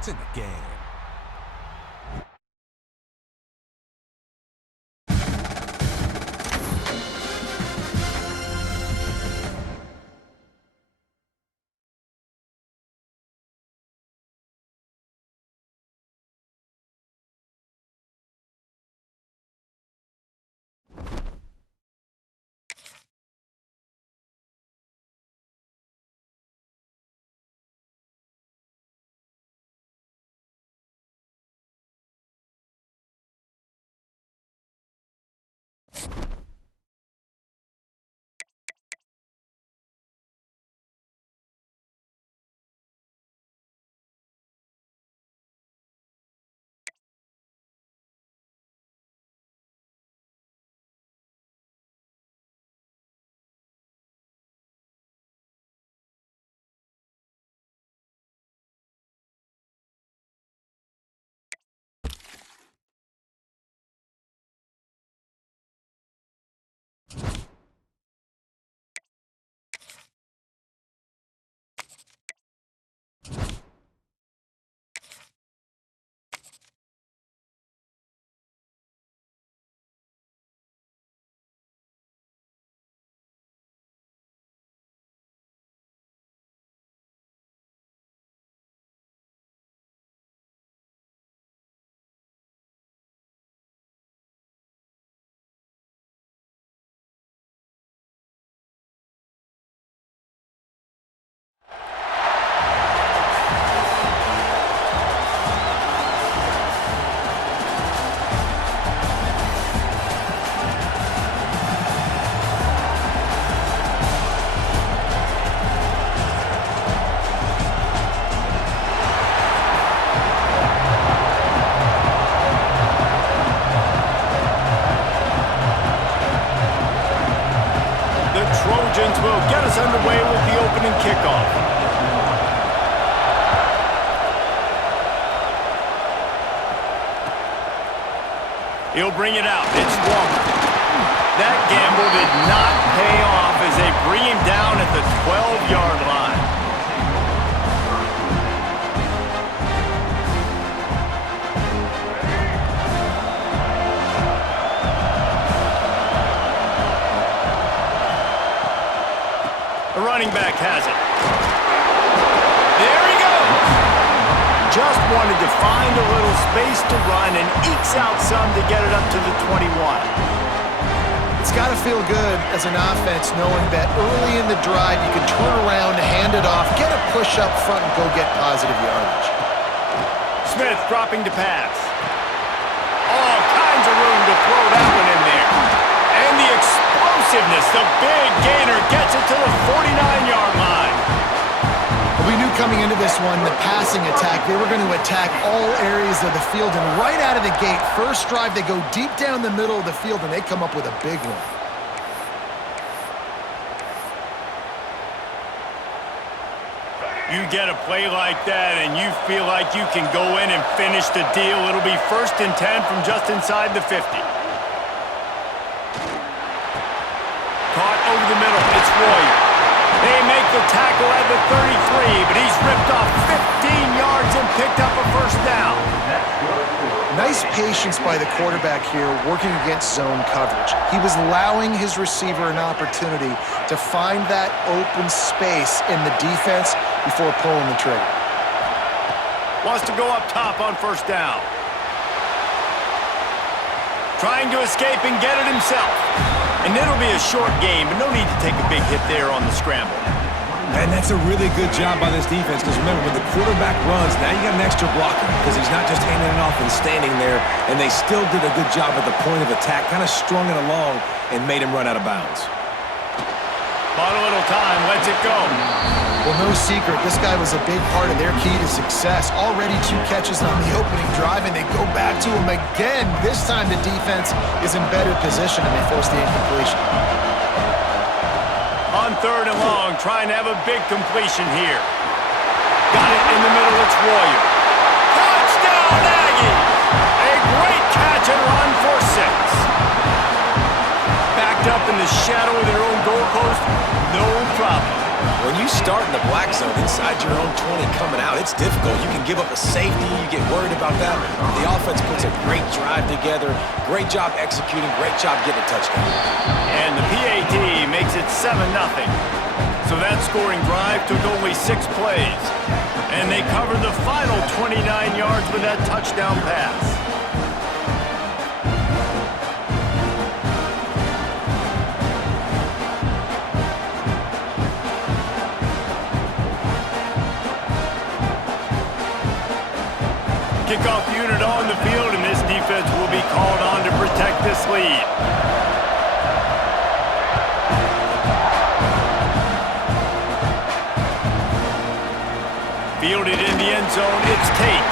It's in the game. Trojans will get us underway with the opening kickoff. He'll bring it out. It's Walker. That gamble did not pay off as they bring him down at the 12-yard line. The running back has it. There he goes. Just wanted to find a little space to run and ekes out some to get it up to the 21. It's got to feel good as an offense knowing that early in the drive you can turn around, hand it off, get a push up front, and go get positive yardage. Smith dropping to pass. All kinds of room to throw that one in there. And the explosiveness, the big gainer gets it to the 49-yard line. Well, we knew coming into this one, the passing attack, they were going to attack all areas of the field. And right out of the gate, first drive, they go deep down the middle of the field, and they come up with a big one. You get a play like that, and you feel like you can go in and finish the deal. It'll be 1st and 10 from just inside the 50. Caught over the middle. It's Royer. They make the tackle at the 33, but he's ripped off 15 yards and picked up a first down. Nice patience by the quarterback here working against zone coverage. He was allowing his receiver an opportunity to find that open space in the defense before pulling the trigger. Wants to go up top on first down. Trying to escape and get it himself. And it'll be a short game, but no need to take a big hit there on the scramble. And that's a really good job by this defense, because remember, when the quarterback runs, now you got an extra blocker, because he's not just handing it off and standing there, and they still did a good job at the point of attack, kind of strung it along and made him run out of bounds. Bought a little time, lets it go. Well, no secret, this guy was a big part of their key to success. Already 2 catches on the opening drive, and they go back to him again. This time the defense is in better position, and they force the incompletion. On 3rd and long, trying to have a big completion here. Got it in the middle, it's Royer. Touchdown, Aggies! A great catch and run for 6. Backed up in the shadow of their own goalpost, no problem. When you start in the black zone inside your own 20 coming out, it's difficult. You can give up a safety. You get worried about that. The offense puts a great drive together. Great job executing. Great job getting a touchdown. And the PAT makes it 7-0. So that scoring drive took only 6 plays. And they covered the final 29 yards with that touchdown pass. Kickoff unit on the field, and this defense will be called on to protect this lead. Fielded in the end zone, it's Tate.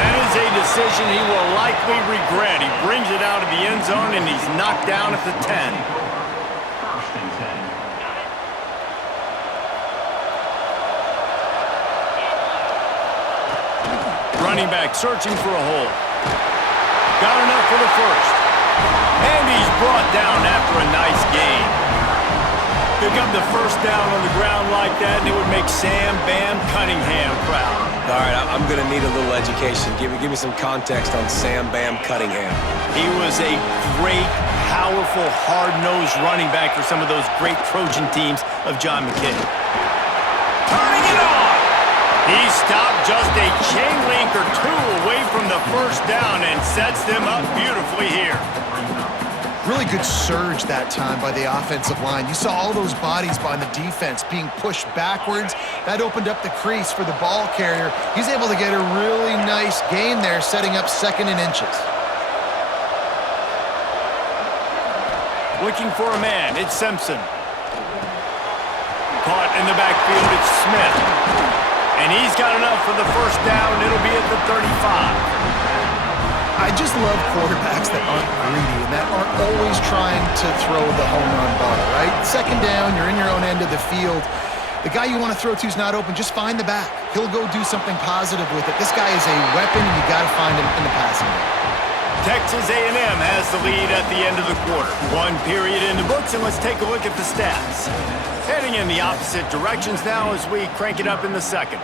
That is a decision he will likely regret. He brings it out of the end zone, and he's knocked down at the 10. Running back searching for a hole. Got enough for the first. And he's brought down after a nice gain. Pick up the first down on the ground like that, and it would make Sam Bam Cunningham proud. All right, I'm going to need a little education. Give me some context on Sam Bam Cunningham. He was a great, powerful, hard-nosed running back for some of those great Trojan teams of John McKay. Turning it on! He stopped just a chain link or two away from the first down and sets them up beautifully here. Really good surge that time by the offensive line. You saw all those bodies behind the defense being pushed backwards. That opened up the crease for the ball carrier. He's able to get a really nice gain there, setting up 2nd and inches. Looking for a man, it's Simpson. Caught in the backfield, it's Smith. And he's got enough for the first down. It'll be at the 35. I just love quarterbacks that aren't greedy and that aren't always trying to throw the home run ball, right? 2nd down, you're in your own end of the field. The guy you want to throw to is not open. Just find the back. He'll go do something positive with it. This guy is a weapon, and you got to find him in the passing game. Texas A&M has the lead at the end of the quarter. 1 period in the books, and let's take a look at the stats. Heading in the opposite directions now as we crank it up in the second.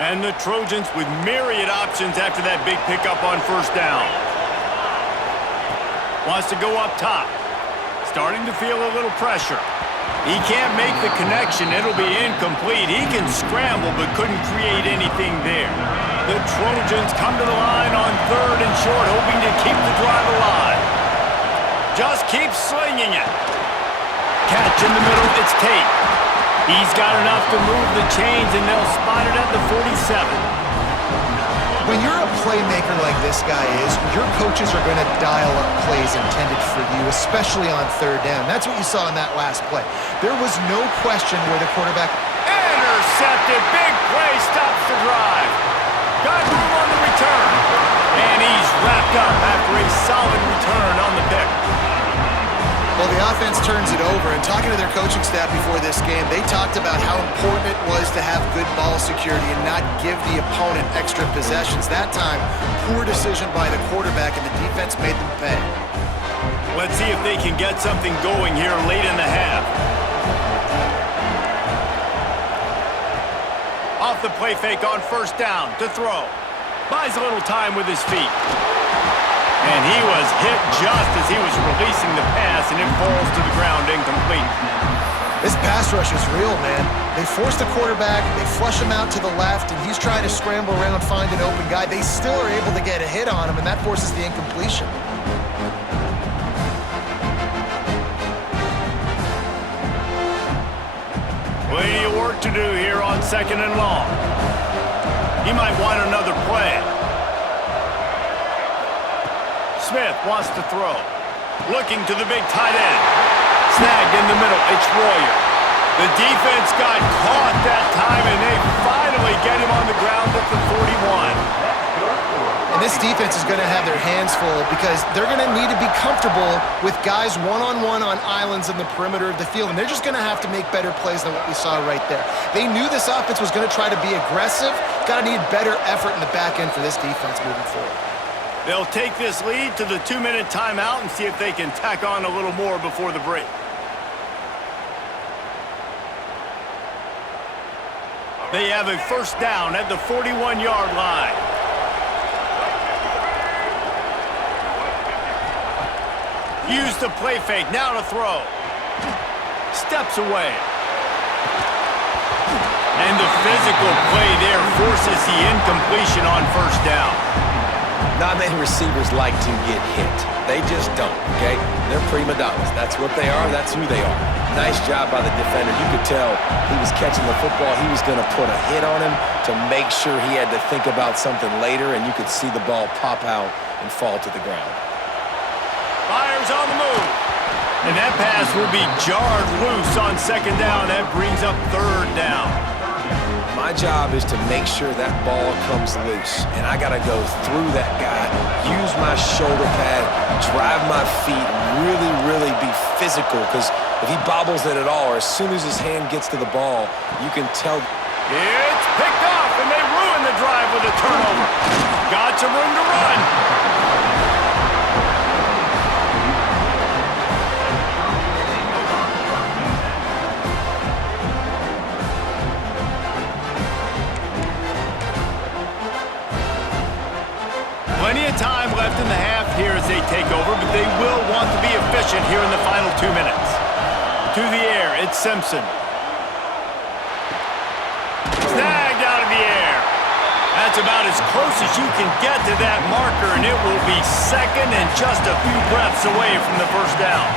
And the Trojans with myriad options after that big pickup on first down. Wants to go up top. Starting to feel a little pressure. He can't make the connection. It'll be incomplete. He can scramble but couldn't create anything there. The Trojans come to the line on 3rd and short, hoping to keep the drive alive. Just keep slinging it. Catch in the middle, it's Tate. He's got enough to move the chains, and they'll spot it at the 47. When you're a playmaker like this guy is, your coaches are going to dial up plays intended for you, especially on 3rd down. That's what you saw in that last play. There was no question where the quarterback... Intercepted, big play, stops the drive. Got room on the return. And he's wrapped up after a solid return on the pick. Well, the offense turns it over, and talking to their coaching staff before this game, they talked about how important it was to have good ball security and not give the opponent extra possessions. That time, poor decision by the quarterback, and the defense made them pay. Let's see if they can get something going here late in the half. Off the play fake on first down to throw. Buys a little time with his feet. And he was hit just as he was releasing the pass, and it falls to the ground incomplete. This pass rush is real, man. They force the quarterback, they flush him out to the left, and he's trying to scramble around, find an open guy. They still are able to get a hit on him, and that forces the incompletion. Plenty of work to do here on 2nd and long. He might want another play. Smith wants to throw. Looking to the big tight end. Snagged in the middle. It's Royer. The defense got caught that time, and they finally get him on the ground at the 41. And this defense is going to have their hands full because they're going to need to be comfortable with guys one-on-one on islands in the perimeter of the field, and they're just going to have to make better plays than what we saw right there. They knew this offense was going to try to be aggressive. Got to need better effort in the back end for this defense moving forward. They'll take this lead to the 2-minute timeout and see if they can tack on a little more before the break. They have a first down at the 41-yard line. Use the play fake, now to throw. Steps away. And the physical play there forces the incompletion on first down. Not many receivers like to get hit. They just don't, okay? They're prima donnas. That's what they are. That's who they are. Nice job by the defender. You could tell he was catching the football. He was going to put a hit on him to make sure he had to think about something later, and you could see the ball pop out and fall to the ground. Fires on the move. And that pass will be jarred loose on second down. That brings up third down. My job is to make sure that ball comes loose, and I got to go through that guy, use my shoulder pad, drive my feet, really be physical, because if he bobbles it at all, or as soon as his hand gets to the ball, you can tell. It's picked off, and they ruin the drive with a turnover. Got some room to run. Plenty of time left in the half here as they take over, but they will want to be efficient here in the final 2 minutes. To the air, it's Simpson. Snagged out of the air. That's about as close as you can get to that marker, and it will be second and just a few breaths away from the first down.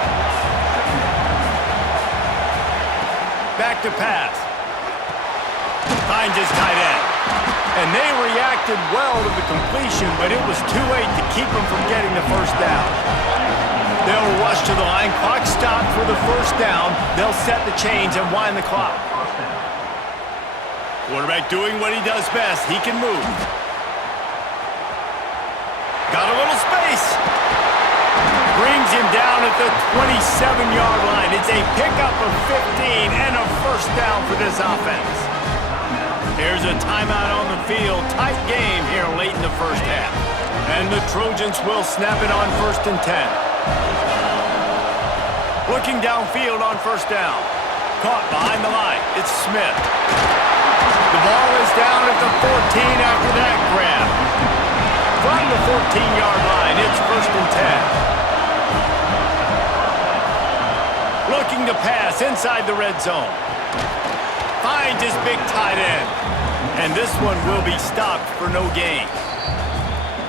Back to pass. Finds his tight end. And they reacted well to the completion, but it was too late to keep them from getting the first down. They'll rush to the line. Clock stopped for the first down. They'll set the chains and wind the clock. Quarterback doing what he does best. He can move. Got a little space. Brings him down at the 27-yard line. It's a pickup of 15 and a first down for this offense. There's a timeout on the field. Tight game here late in the first half. And the Trojans will snap it on 1st and 10. Looking downfield on first down. Caught behind the line. It's Smith. The ball is down at the 14 after that grab. From the 14-yard line, it's 1st and 10. Looking to pass inside the red zone. Finds his big tight end. And this one will be stopped for no gain.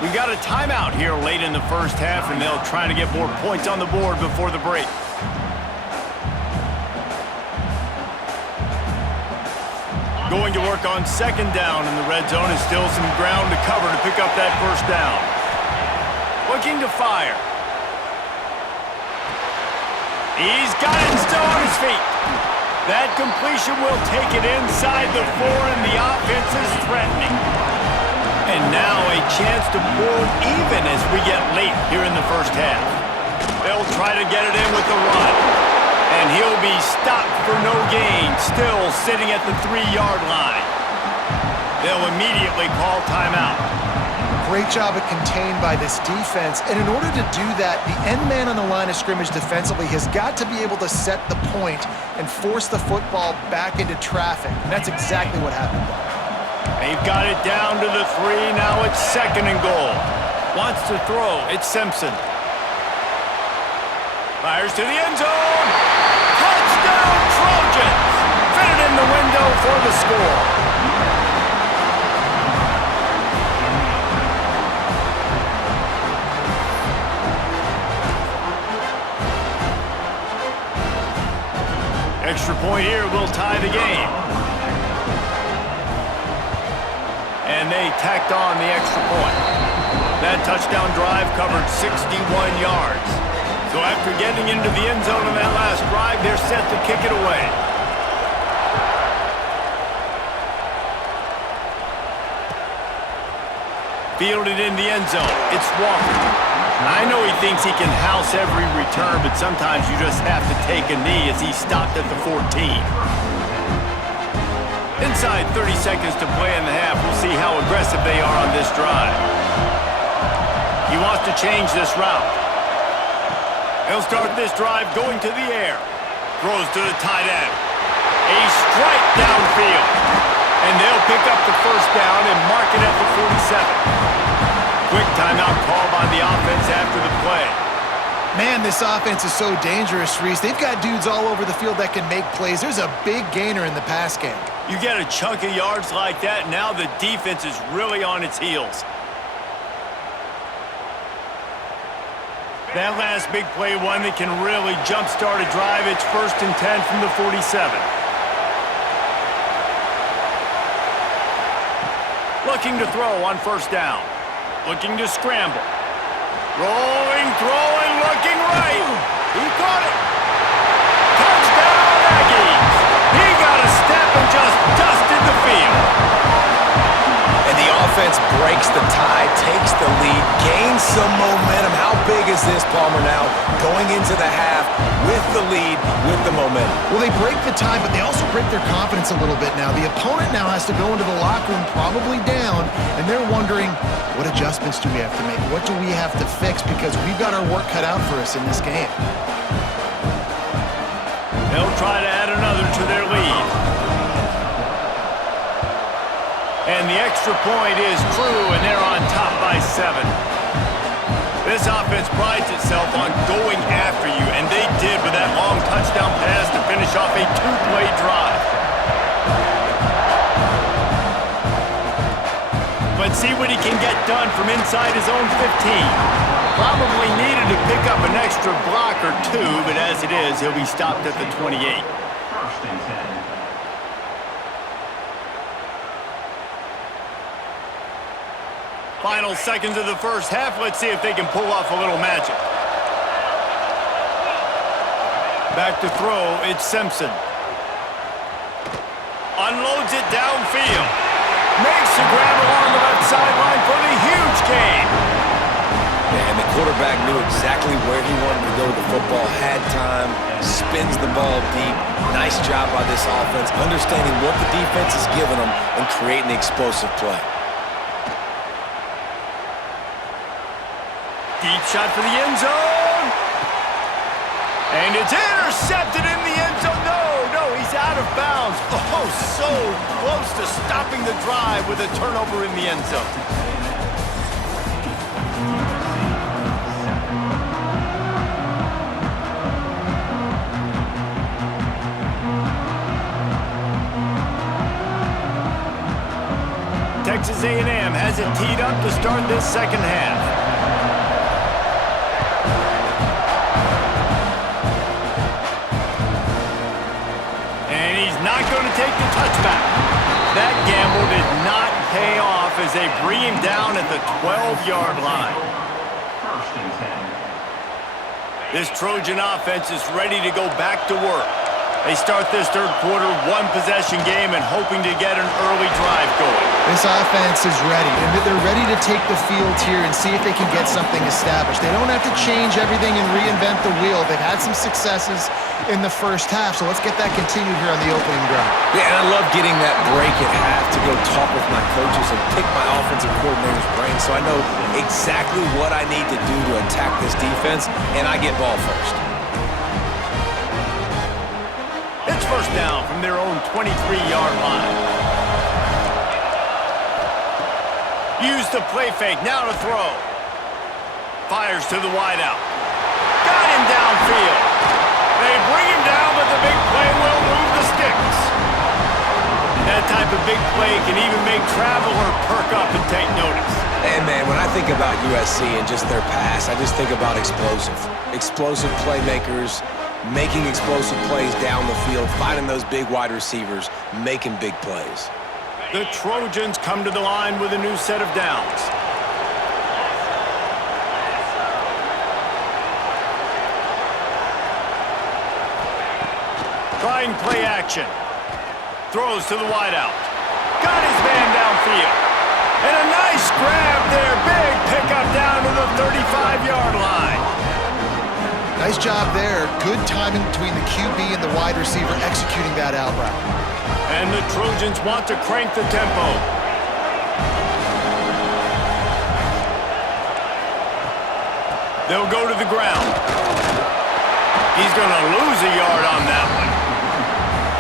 We've got a timeout here late in the first half, and they'll try to get more points on the board before the break. Going to work on second down in the red zone, and still some ground to cover to pick up that first down. Looking to fire. He's got it still on his feet. That completion will take it inside the 4, and the offense is threatening. And now a chance to pull even as we get late here in the first half. They'll try to get it in with the run. And he'll be stopped for no gain, still sitting at the 3-yard line. They'll immediately call timeout. Great job of contained by this defense. And in order to do that, the end man on the line of scrimmage defensively has got to be able to set the point and force the football back into traffic. And that's exactly what happened. They've got it down to the 3. Now it's 2nd and goal. Wants to throw. It's Simpson. Fires to the end zone. Touchdown, Trojans! Fitted in the window for the score. Extra point here will tie the game. And they tacked on the extra point. That touchdown drive covered 61 yards. So after getting into the end zone on that last drive, they're set to kick it away. Fielded in the end zone. It's Walker. I know he thinks he can house every return, but sometimes you just have to take a knee as he stopped at the 14. Inside 30 seconds to play in the half. We'll see how aggressive they are on this drive. He wants to change this route. He'll start this drive going to the air. Throws to the tight end. A strike downfield. And they'll pick up the first down and mark it at the 47. Quick timeout call by the offense after the play. Man, this offense is so dangerous, Reese. They've got dudes all over the field that can make plays. There's a big gainer in the pass game. You get a chunk of yards like that, now the defense is really on its heels. That last big play, one that can really jumpstart a drive. It's 1st and 10 from the 47. Looking to throw on first down. Looking to scramble. Rolling, throwing, looking right. He caught it. Touchdown, Aggies. He got a step and just dusted the field. And the offense breaks the tie, takes the lead, gains some momentum. How big is this, Palmer, now? Going into the half with the lead, with the momentum. Well, they break the tie, but they also break their confidence a little bit now. The opponent now has to go into the locker room probably down, and they're wondering, what adjustments do we have to make? What do we have to fix? Because we've got our work cut out for us in this game. They'll try to add another to their lead. And the extra point is true, and they're on top by 7. This offense prides itself on going after you, and they did with that long touchdown pass to finish off a 2-play drive. But see what he can get done from inside his own 15. Probably needed to pick up an extra block or two, but as it is, he'll be stopped at the 28. Final seconds of the first half. Let's see if they can pull off a little magic. Back to throw, it's Simpson. Unloads it downfield. Makes the grab along the left sideline for the huge gain. And the quarterback knew exactly where he wanted to go with the football, had time, spins the ball deep. Nice job by this offense, understanding what the defense is giving them and creating the explosive play. Deep shot for the end zone. And it's intercepted in the end zone. No, he's out of bounds. Oh, so close to stopping the drive with a turnover in the end zone. Texas A&M has it teed up to start this second half. Not going to take the touchback. That gamble did not pay off as they bring him down at the 12-yard line. This Trojan offense is ready to go back to work. They start this third quarter one-possession game and hoping to get an early drive going. This offense is ready, and they're ready to take the field here and see if they can get something established. They don't have to change everything and reinvent the wheel. They've had some successes in the first half, so let's get that continued here on the opening drive. Yeah, and I love getting that break at half to go talk with my coaches and pick my offensive coordinator's brain so I know exactly what I need to do to attack this defense, and I get ball first. It's first down from their own 23-yard line. Use the play fake, now to throw. Fires to the wideout. Got him downfield. They bring him down, but the big play will move the sticks. That type of big play can even make traveler perk up and take notice. And, man, when I think about USC and just their pass, I just think about explosive. Explosive playmakers, making explosive plays down the field, finding those big wide receivers, making big plays. The Trojans come to the line with a new set of downs. Trying play action. Throws to the wideout. Got his man downfield. And a nice grab there. Big pickup down to the 35-yard line. Nice job there. Good timing between the QB and the wide receiver executing that out route. And the Trojans want to crank the tempo. They'll go to the ground. He's going to lose a yard on that one.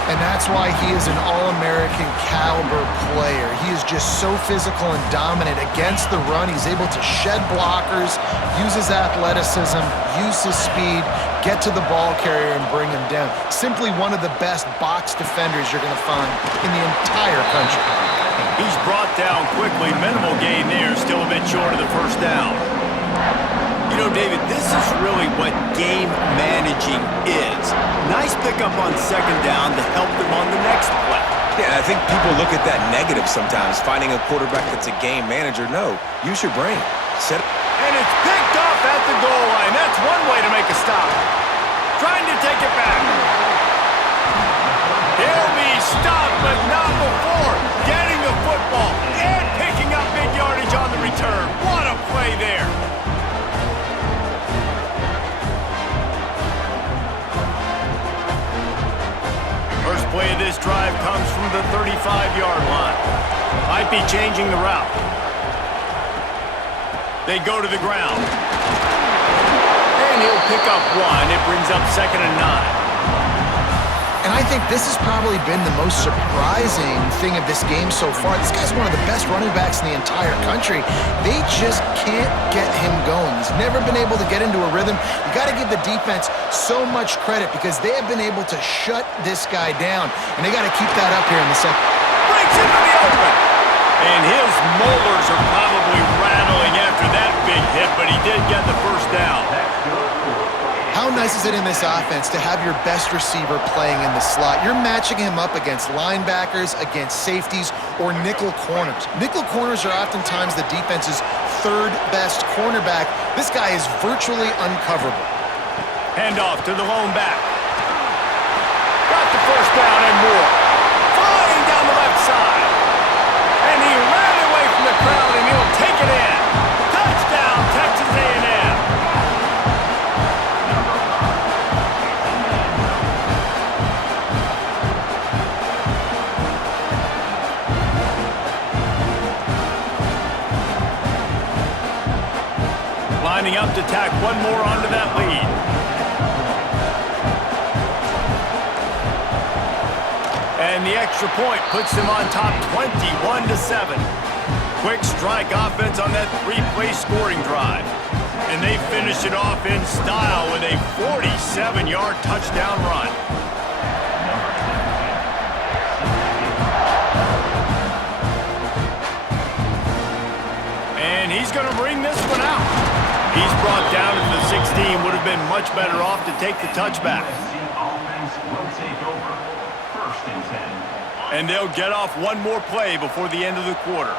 And And that's why he is an All-American caliber player. He is just so physical and dominant against the run. He's able to shed blockers, use his athleticism, use his speed, get to the ball carrier and bring him down. Simply one of the best box defenders you're going to find in the entire country. He's brought down quickly. Minimal gain there, still a bit short of the first down. You know, David, this is really what game managing is. Nice pickup on second down to help them on the next play. Yeah, I think people look at that negative sometimes, finding a quarterback that's a game manager. No, use your brain. Set it. And it's picked off at the goal line. That's one way to make a stop. Trying to take it back. He'll be stopped, but not before getting the football and picking up big yardage on the return. What a play there. First play of this drive comes from the 35-yard line. Might be changing the route. They go to the ground. And he'll pick up one. It brings up 2nd and 9. And I think this has probably been the most surprising thing of this game so far. This guy's one of the best running backs in the entire country. They just can't get him going. He's never been able to get into a rhythm. You got to give the defense so much credit because they have been able to shut this guy down. And they got to keep that up here in the second. Breaks into the open. And his molars are probably rattling after that big hit, but he did get the first down. How nice is it in this offense to have your best receiver playing in the slot? You're matching him up against linebackers, against safeties, or nickel corners. Nickel corners are oftentimes the defense's third best cornerback. This guy is virtually uncoverable. Hand off to the lone back. Got the first down and more. Flying down the left side. And he ran away from the crowd and he'll take it in. Touchdown, Texas A&M. Lining up to tack one more onto that lead. And the extra point puts them on top 21-7. Quick strike offense on that three-play scoring drive. And they finish it off in style with a 47-yard touchdown run. And he's going to bring this one out. He's brought down to the 16. Would have been much better off to take the touchback. And they'll get off one more play before the end of the quarter.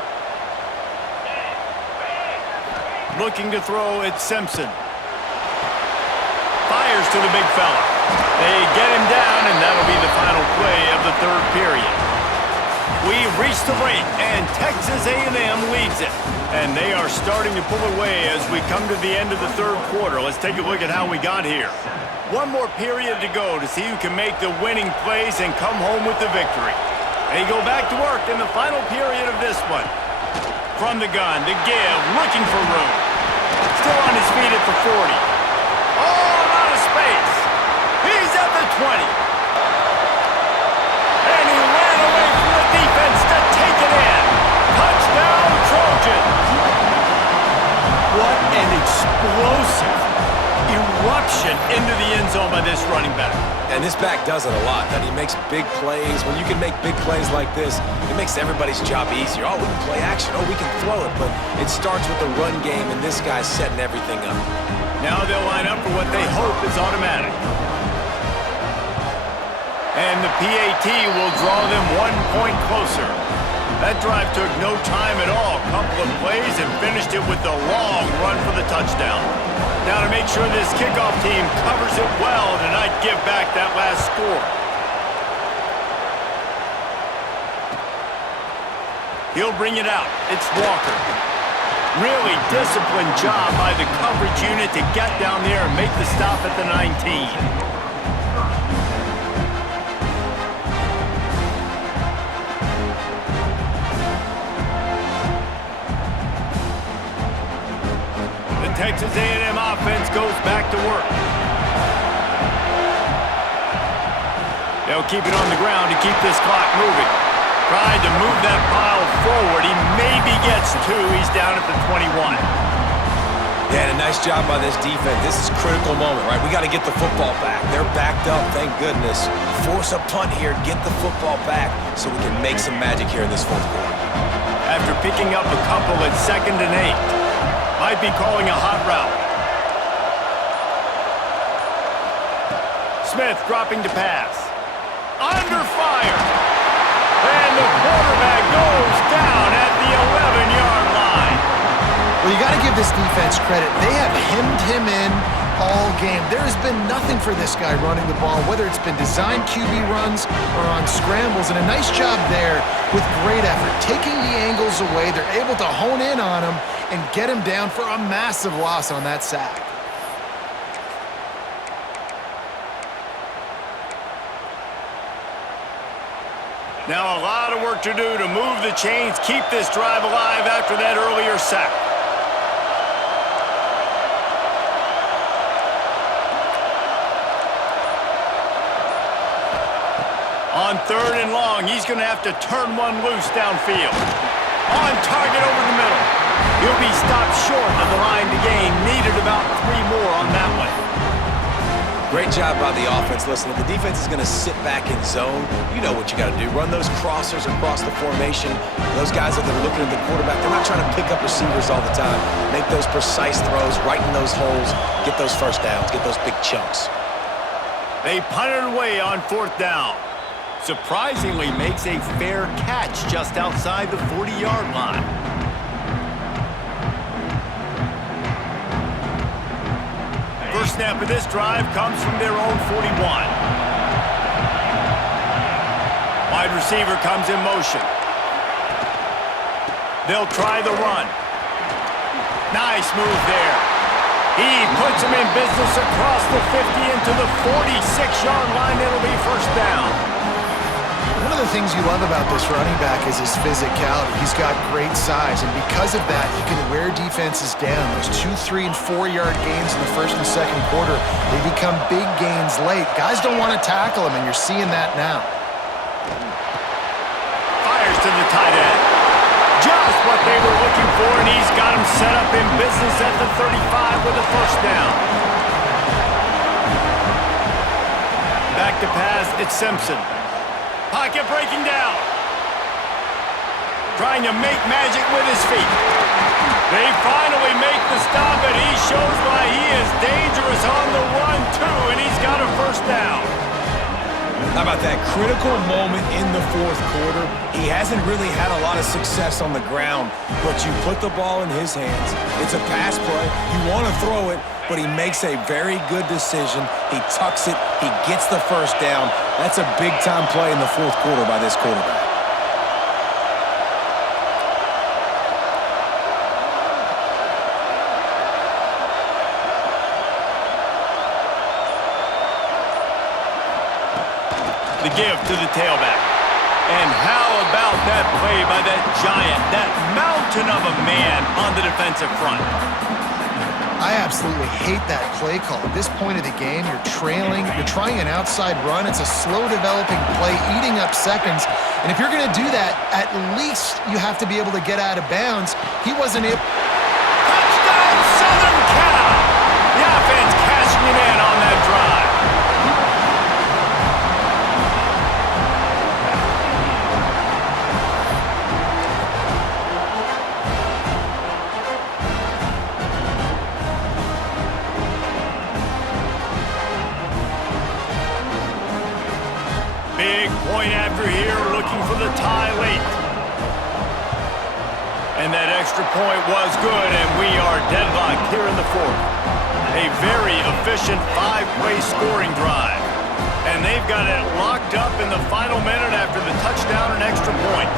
Looking to throw, it's Simpson. Fires to the big fella. They get him down, and that'll be the final play of the third period. We've reached the break, and Texas A&M leads it. And they are starting to pull away as we come to the end of the third quarter. Let's take a look at how we got here. One more period to go to see who can make the winning plays and come home with the victory. They go back to work in the final period of this one. From the gun to give, looking for room. Still on his feet at the 40. All out of space. He's at the 20. And he ran away from the defense to take it in. Touchdown, Trojans. What an explosive eruption into the end zone by this running back. And this back does it a lot. That he makes big plays. When you can make big plays like this, it makes everybody's job easier. Oh, we can play action. Oh, we can throw it. But it starts with the run game, and this guy's setting everything up. Now they'll line up for what they hope is automatic. And the PAT will draw them 1 point closer. That drive took no time at all. A couple of plays and finished it with a long run for the touchdown. Now to make sure this kickoff team covers it well to not give back that last score. He'll bring it out. It's Walker. Really disciplined job by the coverage unit to get down there and make the stop at the 19. Texas A&M offense goes back to work. They'll keep it on the ground to keep this clock moving. Trying to move that pile forward. He maybe gets 2. He's down at the 21. Yeah, and a nice job by this defense. This is a critical moment, right? We got to get the football back. They're backed up, thank goodness. Force a punt here, get the football back so we can make some magic here in this fourth quarter. After picking up a couple at 2nd and 8. Might be calling a hot route. Smith dropping to pass. Under fire. And the quarterback goes down at the 11-yard line. Well, you got to give this defense credit. They have hemmed him in all game. There has been nothing for this guy running the ball, whether it's been designed QB runs or on scrambles, and a nice job there with great effort. Taking the angles away, they're able to hone in on him and get him down for a massive loss on that sack. Now a lot of work to do to move the chains, keep this drive alive after that earlier sack. On 3rd and long, he's going to have to turn one loose downfield. On target over the middle. He'll be stopped short of the line to gain. Needed about 3 more on that one. Great job by the offense. Listen, if the defense is going to sit back in zone, you know what you got to do. Run those crossers across the formation. Those guys that are looking at the quarterback, they're not trying to pick up receivers all the time. Make those precise throws, right in those holes, get those first downs, get those big chunks. They punted away on 4th down. Surprisingly makes a fair catch just outside the 40-yard line. First snap of this drive comes from their own 41. Wide receiver comes in motion. They'll try the run. Nice move there. He puts him in business across the 50 into the 46-yard line. It'll be first down. One of the things you love about this running back is his physicality. He's got great size, and because of that, he can wear defenses down. Those 2-, 3-, and 4-yard gains in the first and second quarter, they become big gains late. Guys don't want to tackle him, and you're seeing that now. Fires to the tight end. Just what they were looking for, and he's got him set up in business at the 35 with a first down. Back to pass, it's Simpson. Pocket breaking down. Trying to make magic with his feet. They finally make the stop, and he shows why he is dangerous on the run, too, and he's got a first down. How about that critical moment in the fourth quarter? He hasn't really had a lot of success on the ground, but you put the ball in his hands. It's a pass play. You want to throw it, but he makes a very good decision. He tucks it. He gets the first down. That's a big-time play in the fourth quarter by this quarterback. The give to the tailback. And how about that play by that giant, that mountain of a man on the defensive front? I absolutely hate that play call. At this point of the game, you're trailing, you're trying an outside run. It's a slow-developing play, eating up seconds. And if you're going to do that, at least you have to be able to get out of bounds. He wasn't able. Touchdown, Southern Cal! The offense cashing it in on that drive. Big point after here, looking for the tie late. And that extra point was good, and we are deadlocked here in the fourth. A very efficient 5-play scoring drive. And they've got it locked up in the final minute after the touchdown and extra point.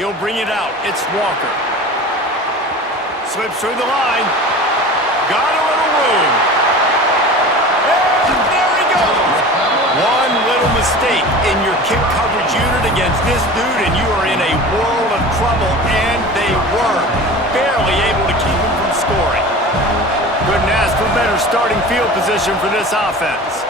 He'll bring it out. It's Walker. Slips through the line. Got a little room. And there he goes. One little mistake in your kick coverage unit against this dude, and you are in a world of trouble, and they were barely able to keep field position for this offense.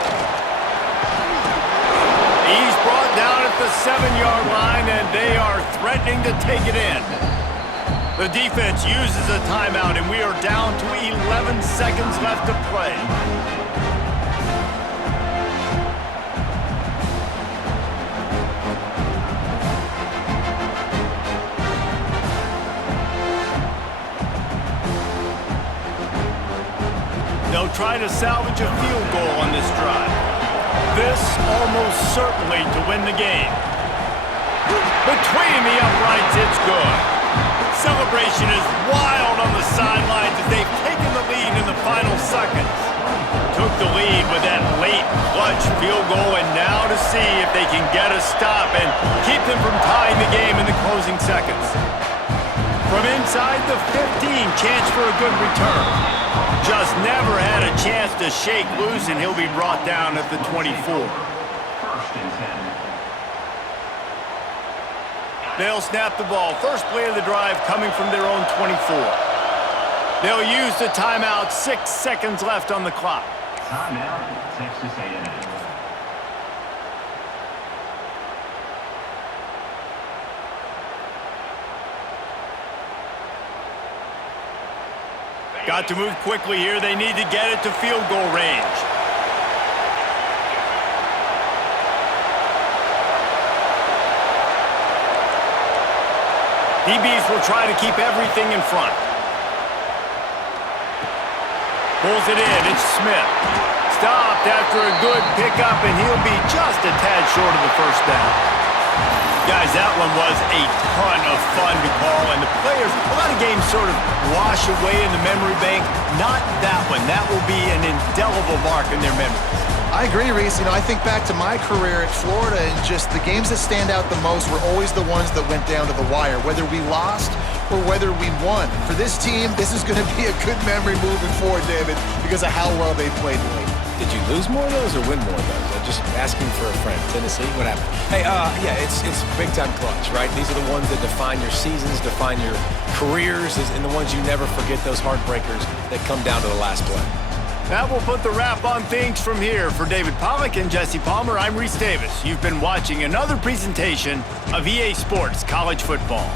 He's brought down at the 7-yard line, and they are threatening to take it in. The defense uses a timeout, and we are down to 11 seconds left to play. They'll try to salvage a field goal on this drive. This almost certainly to win the game. Between the uprights, it's good. Celebration is wild on the sidelines as they've taken the lead in the final seconds. Took the lead with that late clutch field goal, and now to see if they can get a stop and keep them from tying the game in the closing seconds. From inside the 15, chance for a good return. Just never had a chance to shake loose, and he'll be brought down at the 24. They'll snap the ball. First play of the drive coming from their own 24. They'll use the timeout. 6 seconds left on the clock. Timeout, Texas A&M. Got to move quickly here. They need to get it to field goal range. DBs will try to keep everything in front. Pulls it in. It's Smith. Stopped after a good pickup, and he'll be just a tad short of the first down. Guys, that one was a ton of fun to call, and the players, a lot of games sort of wash away in the memory bank. Not that one. That will be an indelible mark in their memories. I agree, Reese. I think back to my career at Florida, and just the games that stand out the most were always the ones that went down to the wire, whether we lost or whether we won. For this team, this is going to be a good memory moving forward, David, because of how well they played late. Did you lose more of those or win more of those? I'm just asking for a friend. Tennessee, what happened? Hey, yeah, it's big-time clutch, right? These are the ones that define your seasons, define your careers, and the ones you never forget, those heartbreakers that come down to the last play. That will put the wrap on things from here. For David Pollack and Jesse Palmer, I'm Reese Davis. You've been watching another presentation of EA Sports College Football.